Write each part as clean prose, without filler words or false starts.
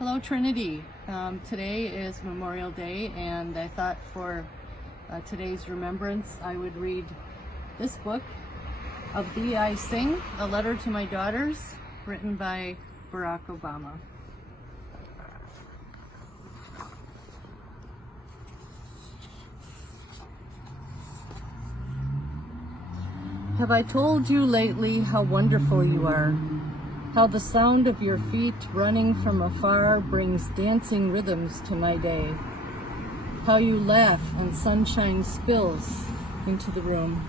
Hello, Trinity. Today is Memorial Day, and I thought for today's remembrance I would read this book, Of Thee I Sing, a letter to my daughters, written by Barack Obama. Have I told you lately how wonderful you are? How the sound of your feet running from afar brings dancing rhythms to my day. How you laugh and sunshine spills into the room.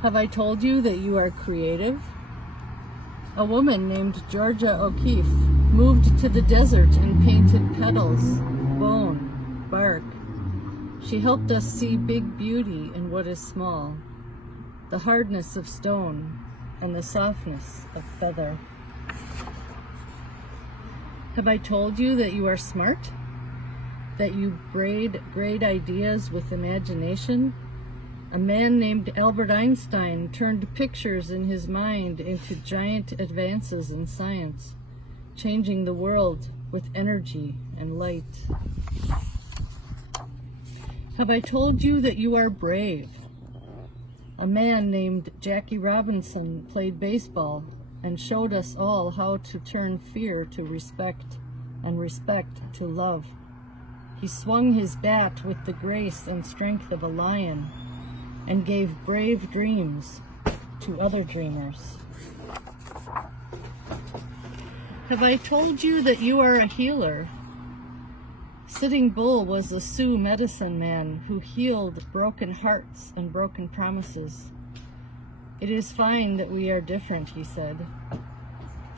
Have I told you that you are creative? A woman named Georgia O'Keeffe moved to the desert and painted petals, bone, bark. She helped us see big beauty in what is small, the hardness of stone and the softness of feather. Have I told you that you are smart? That you braid great ideas with imagination? A man named Albert Einstein turned pictures in his mind into giant advances in science, changing the world with energy and light. Have I told you that you are brave? A man named Jackie Robinson played baseball and showed us all how to turn fear to respect and respect to love. He swung his bat with the grace and strength of a lion and gave brave dreams to other dreamers. Have I told you that you are a healer? Sitting Bull was a Sioux medicine man who healed broken hearts and broken promises. It is fine that we are different, he said.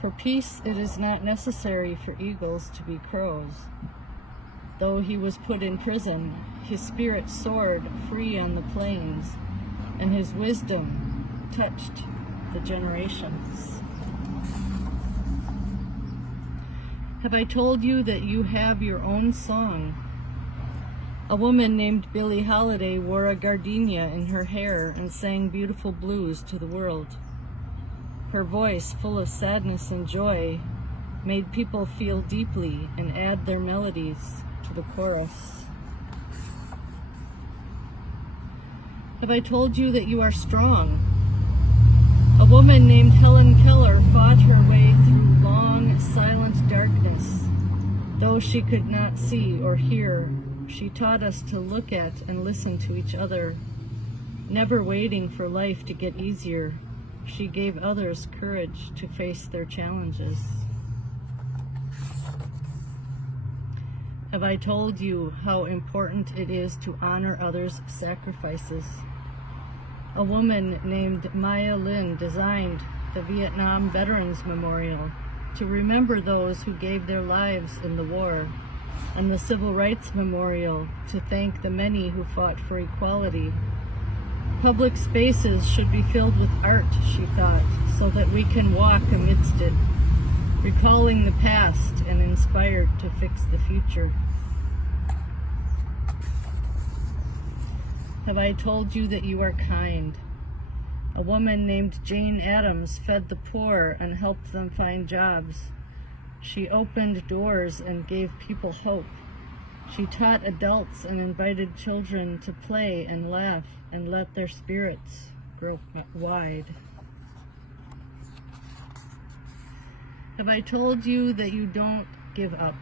For peace it is not necessary for eagles to be crows. Though he was put in prison, his spirit soared free on the plains, and his wisdom touched the generations. Have I told you that you have your own song? A woman named Billie Holiday wore a gardenia in her hair and sang beautiful blues to the world. Her voice, full of sadness and joy, made people feel deeply and add their melodies to the chorus. Have I told you that you are strong? A woman named Helen Keller fought her way through long, silent darkness. Though she could not see or hear, she taught us to look at and listen to each other. Never waiting for life to get easier, she gave others courage to face their challenges. Have I told you how important it is to honor others' sacrifices? A woman named Maya Lin designed the Vietnam Veterans Memorial to remember those who gave their lives in the war, and the Civil Rights Memorial to thank the many who fought for equality. Public spaces should be filled with art, she thought, so that we can walk amidst it, recalling the past and inspired to fix the future. Have I told you that you are kind? A woman named Jane Addams fed the poor and helped them find jobs. She opened doors and gave people hope. She taught adults and invited children to play and laugh and let their spirits grow wide. Have I told you that you don't give up?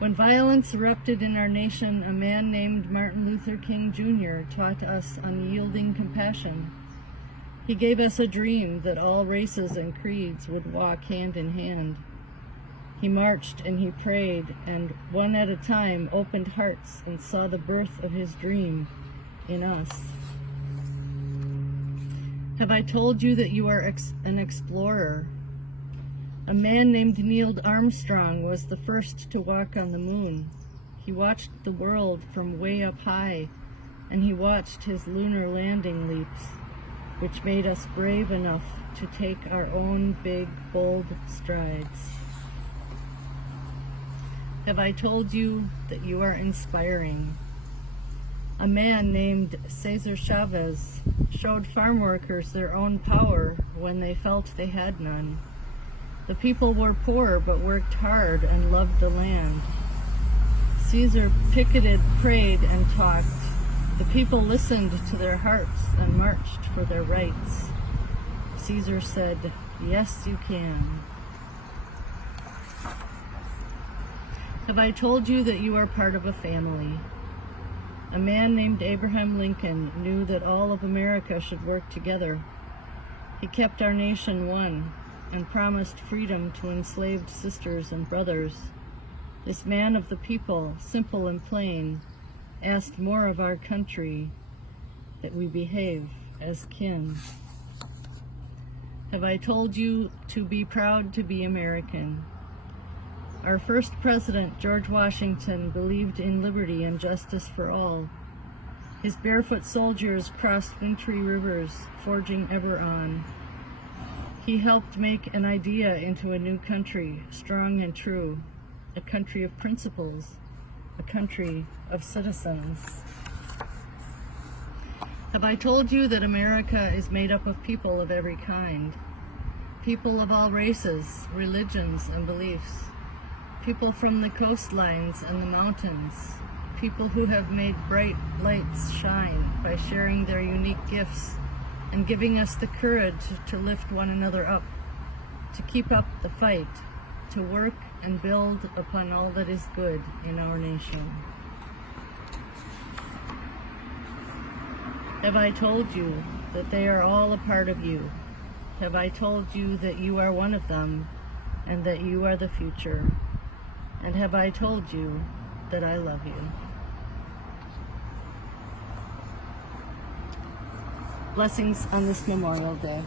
When violence erupted in our nation, a man named Martin Luther King Jr. taught us unyielding compassion. He gave us a dream that all races and creeds would walk hand in hand. He marched and he prayed, and one at a time opened hearts and saw the birth of his dream in us. Have I told you that you are an explorer? A man named Neil Armstrong was the first to walk on the moon. He watched the world from way up high, and he watched his lunar landing leaps, which made us brave enough to take our own big, bold strides. Have I told you that you are inspiring? A man named Cesar Chavez showed farm workers their own power when they felt they had none. The people were poor but worked hard and loved the land. Caesar picketed, prayed, and talked. The people listened to their hearts and marched for their rights. Caesar said, "Yes, you can." Have I told you that you are part of a family? A man named Abraham Lincoln knew that all of America should work together. He kept our nation one and promised freedom to enslaved sisters and brothers. This man of the people, simple and plain, asked more of our country, that we behave as kin. Have I told you to be proud to be American? Our first president, George Washington, believed in liberty and justice for all. His barefoot soldiers crossed wintry rivers, forging ever on. He helped make an idea into a new country, strong and true, a country of principles, a country of citizens. Have I told you that America is made up of people of every kind? People of all races, religions, and beliefs. People from the coastlines and the mountains. People who have made bright lights shine by sharing their unique gifts and giving us the courage to lift one another up, to keep up the fight, to work and build upon all that is good in our nation. Have I told you that they are all a part of you? Have I told you that you are one of them and that you are the future? And have I told you that I love you? Blessings on this Memorial Day.